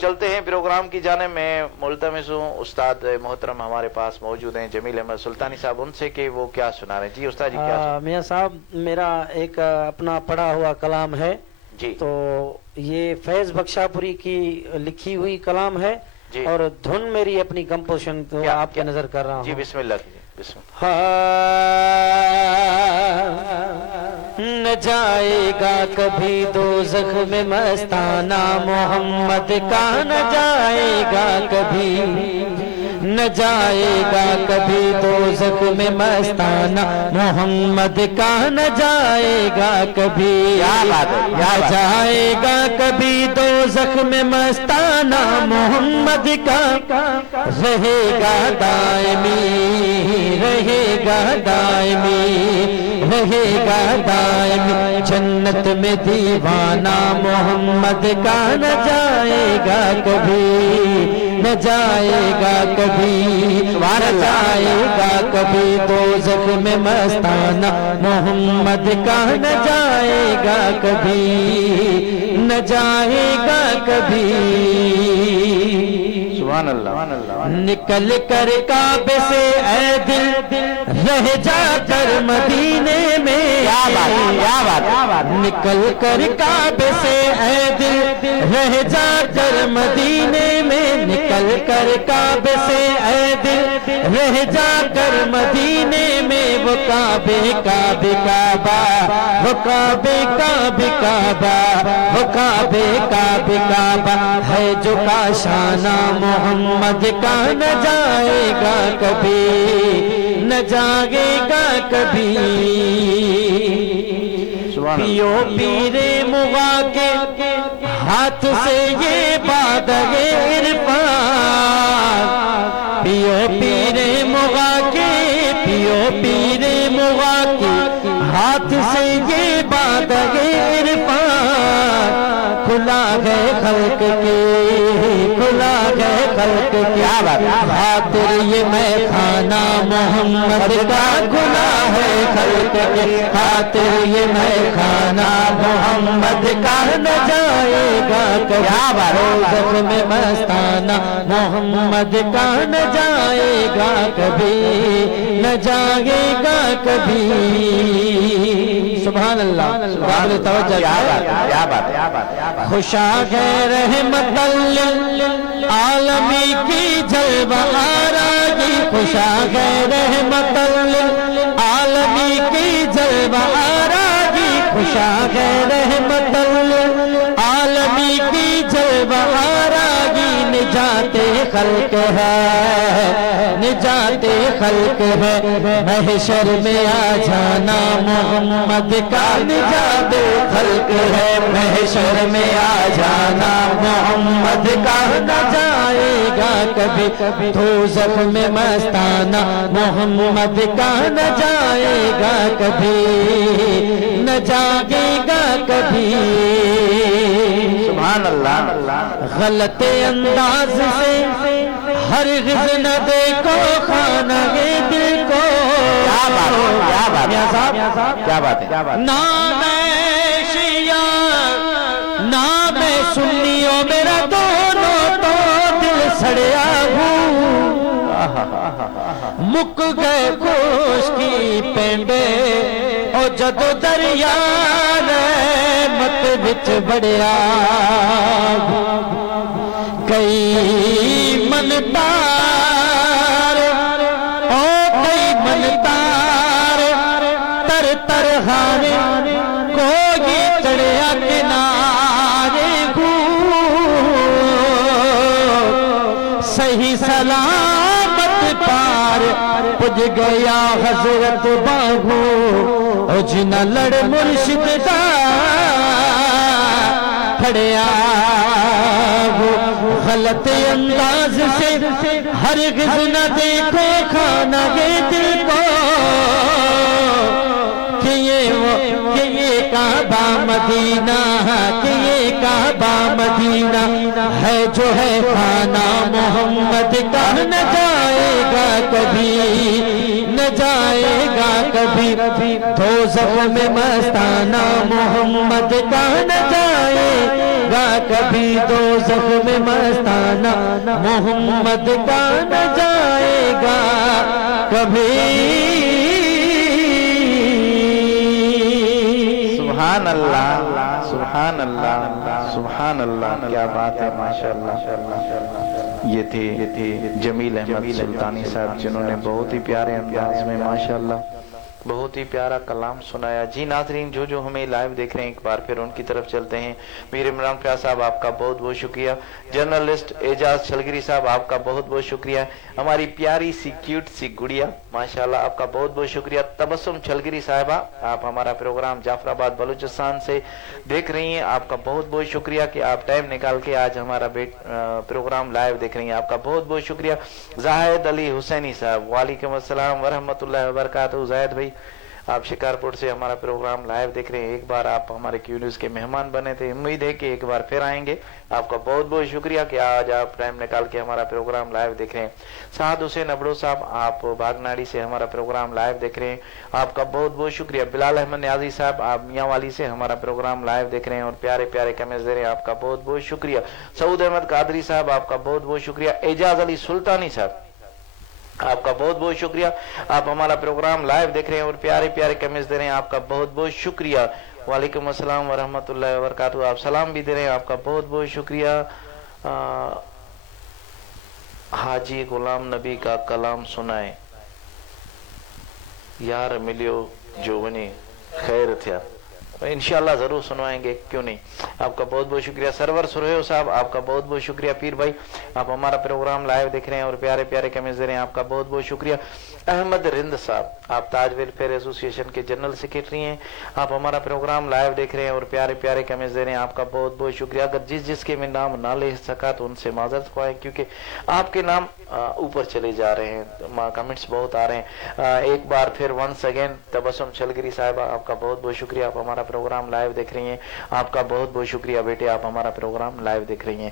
چلتے ہیں پروگرام کی جانب میں. ملتمس ہوں استاد محترم ہمارے پاس موجود ہیں جمیل احمد سلطانی صاحب، ان سے کہ وہ کیا سنا رہے ہیں. جی استاد جی کیا میاں صاحب، میرا ایک اپنا پڑھا ہوا کلام ہے جی تو یہ فیض بخشاپوری کی لکھی ہوئی کلام ہے جی. اور دھن میری اپنی کمپوزیشن تو آپ کے نظر کر رہا ہوں. جی بسم اللہ کیجیے. بسم اللہ. نہ جائے گا کبھی دوزخ میں مستانہ محمد کا، نہ جائے گا کبھی، نہ جائے گا کبھی دوزخ میں مستانہ محمد کا، نہ جائے گا کبھی، نہ جائے گا کبھی دوزخ میں مستانہ محمد کا، رہے گا دائمی، رہے گا دائمی، رہے گا دائمی جنت میں دیوانہ محمد کا، نہ جائے گا کبھی، نہ جائے گا کبھی، نہ جائے گا کبھی دوزخ میں مستانہ محمد کا، نہ جائے گا کبھی، نہ جائے گا کبھی. سبحان اللہ. نکل کر کعبے سے اے دل رہ جا کر مدینے میں، نکل کر کعبے سے اے دل رہ جا کر مدینے میں، نکل کر کعبے سے اے دل رہ جا کر مدینے میں، وہ کعبے کا بھی کعبہ، وہ کعبے کا بھی کعبہ، وہ کعبے کا بھی کعبہ ہے جو کاشانہ محمد کا، نہ جائے گا کبھی، نہ جائے گا کبھی. پیو پیرے مغا کے ہاتھ سے یہ بادغ عرفان، پیو پیرے مغا کے، پیو پیرے مغا کے ہاتھ سے یہ بادغ عرفان، کھلا ہے خلق کے، کھلا ہے خلق کے خاطر یہ میں خانہ محمد کا، کھلا ہے خلق کے خاطر یہ میں خانہ محمد کا، نہ جائے گا کبھی دوزخ میں مستانہ محمد کا، نہ جائے گا کبھی، نہ جائے گا کبھی. سبحان اللہ. خوشا ہے رحمت عالمی کی جلوہ آرائی، خوشا ہے رحمت عالمی کی جلوہ آرائی، خوشا ہے رحمت عالمی کی جلوہ آرائی، نجات خلق ہے، نجات خلق ہے، محشر میں آ جانا محمد کا، نجات خلق ہے، محشر میں آ جانا محمد کا، نہ جائے گا کبھی دوزخ میں مستانہ محمد کا، نہ جائے گا کبھی، نہ جائے گا کبھی. سبحان اللہ. غلط انداز سے ہرگز نہ دیکھو خانہ دل کو. کیا بات ہے، کیا بات ہے. نام شیعہ نام سنیوں میرا دونوں تو دل سڑیا ہوں، مک گئے خوش کی پینڈے او جدو دریا رحمت وچ بڑیا، کئی من تار او کئی من تار تر تر ہانے کوئی چڑھیا کنارے گو، صحیح سلامت پار پج گیا حضرت باہو، او جنہ لڑ مرشد دا کھڑیا، وہ غلط انداز سے ہرگز نہ دیکھو خانہ دل کو، کہ یہ کعبہ مدینہ، کہ یہ کعبہ مدینہ ہے جو ہے خانہ محمد کا، نہ جائے گا کبھی، نہ جائے گا کبھی دوزخ میں مستانہ محمد کا، نہ جائے گا کبھی دوزخ میں مستانہ محمد کا نہ جائے گا کبھی. سبحان اللہ سبحان اللہ سبحان اللہ، کیا بات ہے، ماشاءاللہ. یہ تھے جمیل احمد سلطانی صاحب جنہوں نے بہت ہی پیارے انداز میں ماشاءاللہ بہت ہی پیارا کلام سنایا. جی ناظرین، جو ہمیں لائیو دیکھ رہے ہیں ایک بار پھر ان کی طرف چلتے ہیں. میر عمران فیاض صاحب آپ کا بہت بہت شکریہ. جرنلسٹ اعجاز چھلگری صاحب آپ کا بہت بہت شکریہ. ہماری پیاری سی کیوٹ سی گڑیا ماشاءاللہ آپ کا بہت بہت شکریہ. تبسم چھلگری صاحبہ آپ ہمارا پروگرام جعفر آباد بلوچستان سے دیکھ رہی ہیں، آپ کا بہت بہت شکریہ کہ آپ ٹائم نکال کے آج ہمارا پروگرام لائیو دیکھ رہی ہیں، آپ کا بہت بہت شکریہ. زاہد علی حسینی صاحب وعلیکم السلام ورحمۃ اللہ وبرکاتہ. زاہد بھائی آپ شکارپور سے ہمارا پروگرام لائیو دیکھ رہے ہیں، ایک بار آپ ہمارے کیو نیوز کے مہمان بنے تھے، امید ہے کہ ایک بار پھر آئیں گے. آپ کا بہت بہت شکریہ کہ آج آپ ٹائم نکال کے ہمارا پروگرام لائیو دیکھ رہے ہیں. سعد حسین ابڑو صاحب آپ باغناڑی سے ہمارا پروگرام لائیو دیکھ رہے ہیں، آپ کا بہت بہت شکریہ. بلال احمد نیازی صاحب آپ میاں والی سے ہمارا پروگرام لائیو دیکھ رہے ہیں اور پیارے پیارے کمنٹس دے رہے ہیں، آپ کا بہت بہت شکریہ. سعود احمد قادری صاحب آپ کا بہت بہت شکریہ. اعجاز علی سلطانی صاحب آپ کا بہت بہت شکریہ، آپ ہمارا پروگرام لائیو دیکھ رہے ہیں اور پیارے پیارے کمنٹس دے رہے ہیں، آپ کا بہت بہت شکریہ. وعلیکم السلام ورحمۃ اللہ وبرکاتہ. آپ سلام بھی دے رہے ہیں، آپ کا بہت بہت شکریہ. حاجی غلام نبی کا کلام سنائے یار ملیو جو ونی خیر تھیا، انشاءاللہ ضرور سنوائیں گے، کیوں نہیں. آپ کا بہت بہت شکریہ. سرور سرہیو صاحب آپ کا بہت بہت شکریہ. پیر بھائی آپ ہمارا پروگرام لائیو دیکھ رہے ہیں اور پیارے پیارے کمنٹس دے رہے ہیں، آپ کا بہت بہت شکریہ. احمد رند صاحب آپ تاج ویلفیئر ایسوسی ایشن کے جنرل سیکریٹری ہیں، آپ ہمارا پروگرام لائیو دیکھ رہے ہیں اور پیارے پیارے کمنٹس دے رہے ہیں، آپ کا بہت بہت شکریہ. اگر جس کے میں نام نہ لے سکا تو ان سے معذرت خواہیں، کیونکہ آپ کے نام اوپر چلے جا رہے ہیں، کمنٹس بہت آ رہے ہیں. ایک بار پھر ونس اگین تبسم چھلگری صاحبہ آپ کا بہت بہت شکریہ، آپ ہمارا پروگرام لائیو دیکھ رہی ہیں، آپ کا بہت بہت شکریہ بیٹے، آپ ہمارا پروگرام لائیو دیکھ رہی ہیں.